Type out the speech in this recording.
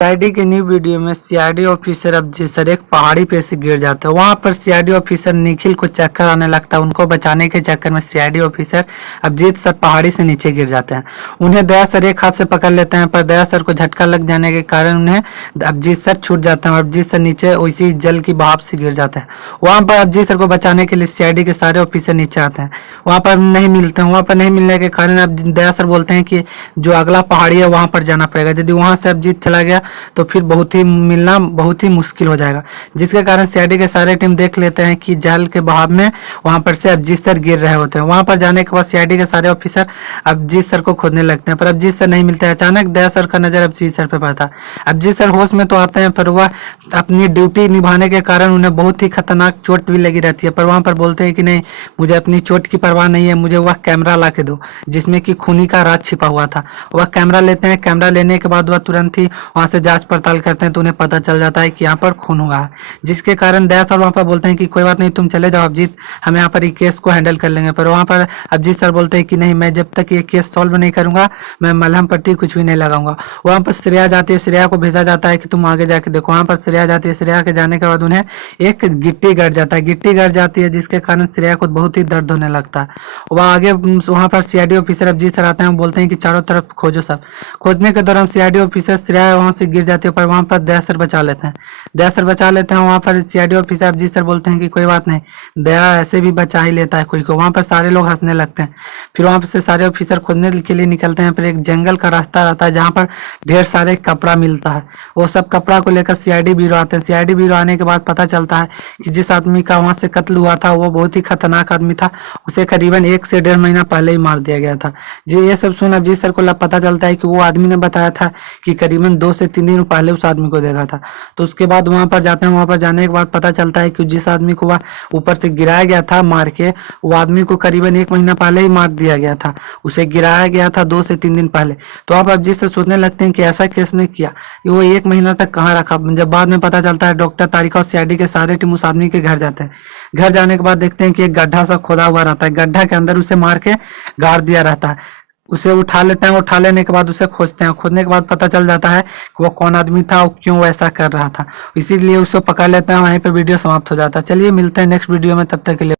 CID के new video में CID officer Abhijit sir एक पहाड़ी पे से गिर जाते हैं। वहां पर सीआईडी ऑफिसर निखिल को चक्कर आने लगता है। उनको बचाने के चक्कर में सीआईडी ऑफिसर अभिजीत सर पहाड़ी से नीचे गिर जाते हैं। उन्हें दया सर एक हाथ से पकड़ लेते हैं, पर दया सर को झटका लग जाने के कारण उन्हें अभिजीत सर छूट जाते हैं और अभिजीत सर नीचे उसी जल की बहाव से गिर जाते हैं। वहां पर अभिजीत सर को बचाने के लिए सीआईडी के सारे ऑफिसर नीचे आते हैं। वहां पर नहीं मिलते हैं। वहां पर नहीं मिलने के कारण अब दया सर बोलते हैं कि जो अगला पहाड़ी है वहां पर जाना पड़ेगा। यदि वहां से अभिजीत चला गया तो फिर मिलना बहुत ही मुश्किल हो जाएगा, जिसके कारण सीआईडी के सारे टीम देख लेते हैं कि जल के बहाव में वहां पर से अभिजीत सर गिर रहे होते हैं। वहां पर जाने के बाद सीआईडी के सारे ऑफिसर अभिजीत सर को खोजने लगते हैं, पर अभिजीत सर नहीं मिलते हैं। अचानक दया सर का नजर अभिजीत सर पे पड़ता है। अभिजीत सर होश में तो आते हैं, पर वह अपनी ड्यूटी निभाने के कारण उन्हें बहुत ही खतरनाक चोट भी लगी रहती है। पर वहां पर बोलते हैं कि नहीं, मुझे अपनी चोट की परवाह नहीं है, मुझे वह कैमरा ला के दो जिसमें कि खूनी का राज छिपा हुआ था। वह कैमरा लेते हैं। कैमरा लेने के बाद वह तुरंत ही वहां से जांच पड़ताल करते हैं तो उन्हें पता चल जाता है कि यहाँ पर खून हुआ है, जिसके कारण दया सर वहां पर बोलते हैं कि कोई बात नहीं, तुम चले जाओ अभिजीत, हम यहाँ पर ये केस को हैंडल कर लेंगे। पर वहां पर अभिजीत सर बोलते हैं कि नहीं, मैं जब तक ये केस सॉल्व नहीं करूंगा मैं मलहम पट्टी कुछ भी नहीं लगाऊंगा। वहां पर श्रेया जाती है। श्रेया को भेजा जाता है कि तुम आगे जाके देखो। वहां पर श्रेया जाती है। श्रेया के जाने के बाद उन्हें एक गिट्टी गड़ जाता है। गिट्टी गड़ जाती है जिसके कारण श्रेया को बहुत ही दर्द होने लगता है। वह आगे वहां पर सीआईडी ऑफिसर अभिजीत सर आते हैं, बोलते हैं कि चारों तरफ खोजो। सब खोजने के दौरान सीआईडी ऑफिसर श्रेया वहां से गिर जाती है, पर वहां पर दया सर बचा लेते हैं। दया सर बचा लेते हैं। वहां पर सीआईडी ऑफिसर अभिजीत सर बोलते हैं कि कोई बात नहीं, दया ऐसे भी बचा ही लेता है कोई को। वहां पर सारे लोग हंसने लगते हैं। फिर वहां पर से सारे ऑफिसर खोजने के लिए निकलते हैं। फिर एक जंगल का रास्ता रहता है जहां पर ढेर सारे कपड़ा मिलता है। वो सब कपड़ा को लेकर सीआईडी ब्यूरो आते हैं। सीआईडी ब्यूरो आने के बाद पता चलता है कि जिस आदमी का वहां से कत्ल हुआ था वो बहुत ही खतरनाक आदमी था। उसे करीबन 1 से 1.5 महीना पहले ही मार दिया गया था। जी, ये सब सुन अभिजीत सर को पता चलता है कि वो आदमी ने बताया था कि करीबन 2 से 3 दिन पहले उस आदमी को देखा था। तो उसके बाद वहां पर जाते हैं। वहां पर जाने के बाद पता चलता है कि जिस आदमी को वह ऊपर से गिराया गया था मार के, वो आदमी को करीबन 1 महीना पहले ही मार दिया गया था। उसे गिराया गया था 2 से 3 दिन पहले। तो आप अभिजीत से सोचने लगते हैं कि ऐसा किसने किया, वो 1 महीना तक कहाँ रखा। जब बाद में पता चलता है, डॉक्टर तारिका और सीआईडी के सारे टीम उस आदमी के घर जाते हैं। घर जाने के बाद देखते हैं कि एक गड्ढा सा खोदा हुआ रहता है। गड्ढा के अंदर उसे मार के गाड़ दिया रहता है। उसे उठा लेते हैं। उठा लेने के बाद उसे खोजते हैं। खोजने के बाद पता चल जाता है कि वो कौन आदमी था और क्यों वैसा कर रहा था, इसीलिए उसे पकड़ लेते हैं। वहीं पे वीडियो समाप्त हो जाता है। चलिए मिलते हैं नेक्स्ट वीडियो में, तब तक के लिए।